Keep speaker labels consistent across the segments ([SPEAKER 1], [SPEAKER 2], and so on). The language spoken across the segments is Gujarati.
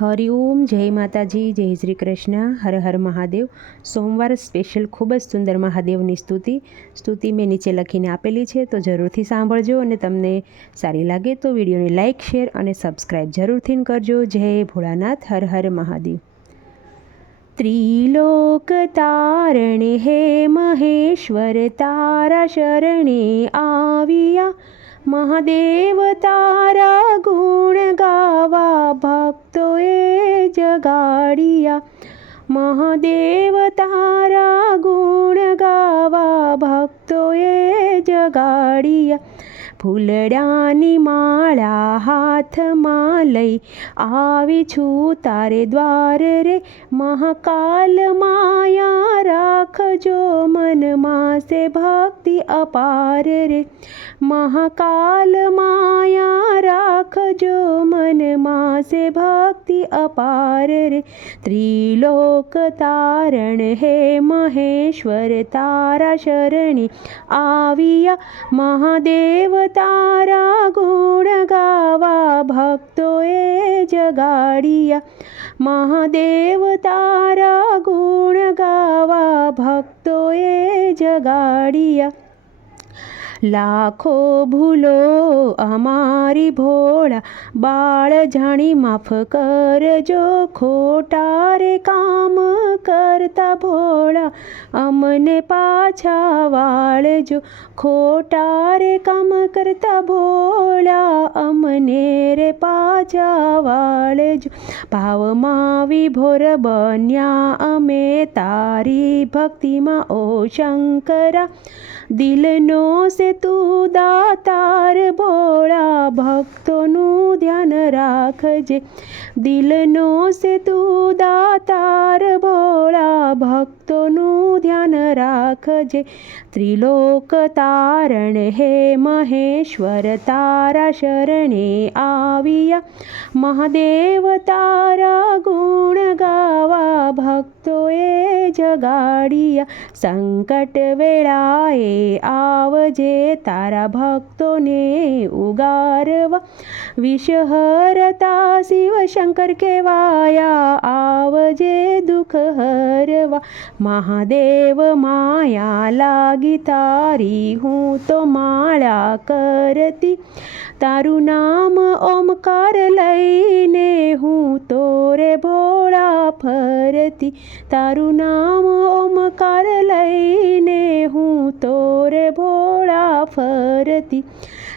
[SPEAKER 1] હરિઓમ જય માતાજી, જય શ્રી કૃષ્ણ, હર હર મહાદેવ. સોમવાર સ્પેશિયલ ખૂબ જ સુંદર મહાદેવની સ્તુતિ. સ્તુતિ મેં નીચે લખીને આપેલી છે, તો જરૂરથી સાંભળજો અને તમને સારી લાગે તો વિડીયોને લાઇક શેર અને સબસ્ક્રાઈબ જરૂરથી કરજો. જય ભોળાનાથ, હર હર મહાદેવ. ત્રિલોક તારણે હે મહેશ્વર, તારા શરણે આવ્યા. મહાદેવ તારા ગુણ ગાવા ભક્તોએ જગાડિયા. મહાદેવ તારા ગુણ ગાવા ભક્તોએ જગાડિયા. ફૂલડાની માળા હાથમાં લઈ આવી છું તારે દ્વાર રે. મહાકાલ માયા રાખજો મનમાં સે ભક્તિ અપાર રે. મહાકાલ માયા રાખજો મનમાં સે ભક્તિ અપાર રે ત્રિલોક તારણ હે મહેશ્વર તારા શરણી આવ્યા મહાદેવ તારા ગુણ ગાવા ભક્તોએ જગાડિયા મહાદેવ તારા ગુણ ગાવા ભક્તોએ જગાડિયા લાખો ભૂલો અમારી ભોળા. બાળ જાણી માફ કરજો, ખોટા રે કામ કરતા ભોળા. અમને પાછા વાળજો, ખોટા રે કામ કરતા ભોળા. અમને રે પાછા વાળજો, ભાવમાં વિભોર બન્યા અમે તારી ભક્તિમાં ઓ શંકરા. દિલનો સે તું દાતાર ભોળા ભક્તોનું ધ્યાન રાખજે. દિલનો સે તું દાતાર ભોળા ભક્તોનું ધ્યાન રાખજે. ત્રિલોક તારણ હે મહેશ્વર, તારા શરણે આવ્યા. મહાદેવ તારા ગુણ ગાવા ભક્તોએ જગાડિયા. સંકટ વેળાએ આવજે તારા ભક્તોને ઉગારવા. વિષહરતા શિવ શંકર કહેવાયા, આવજે દુઃખ હરવા. મહાદેવ માયા લાગી તારી, હું તો માળા કરતી. તારું નામ ઓમકાર લઈને હું તો રે ભોળા ફરતી તારું નામ ઓમકાર લઈને હું તોરે ભોળા ફરતી.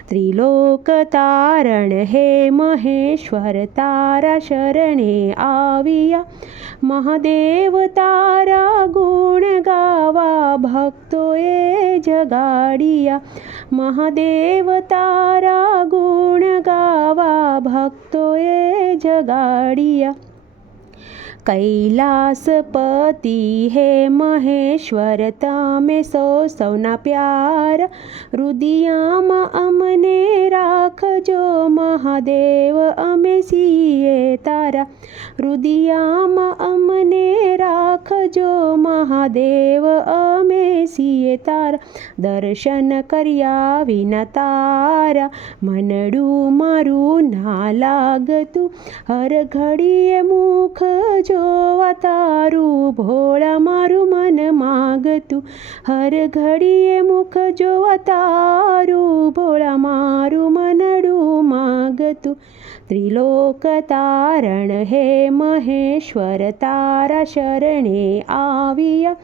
[SPEAKER 1] ત્રિલોક તારણ હે મહેશ્વર, તારા શરણે આવ્યા. મહાદેવ તારા ગુણ ગાવા, ભક્તોએ જગાડિયા. મહાદેવ તારા ગુણ ગાવા, ભક્તોએ જગાડિયા. કૈલાસપતિ હે મહેશ્વર, તમે સૌ સૌના પ્યાર. રુદિયામાં અમને રાખજો મહાદેવ, અમે છીએ તારા. રુદિયામાં અમને રાખજો મહાદેવ, અમે છીએ તારા. દર્શન કર્યા વિના તારા. મનડું મારું ના લાગતું. હર ઘડીએ મુખ જોવા તારું ભોળા મારું મન માગતું હર ઘડીએ મુખ જોવા તારું માગતું ત્રિલોક તારણ હે મહેશ્વર, તારા શરણે આવ્યા.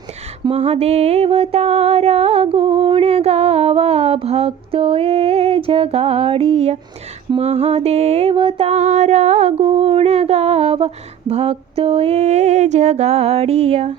[SPEAKER 1] મહાદેવ, તારા ગુણ ગાવા ભક્તોએ જગાડિયા. મહાદેવ, તારા ગુણ ગાવા ભક્તોએ જગાડિયા.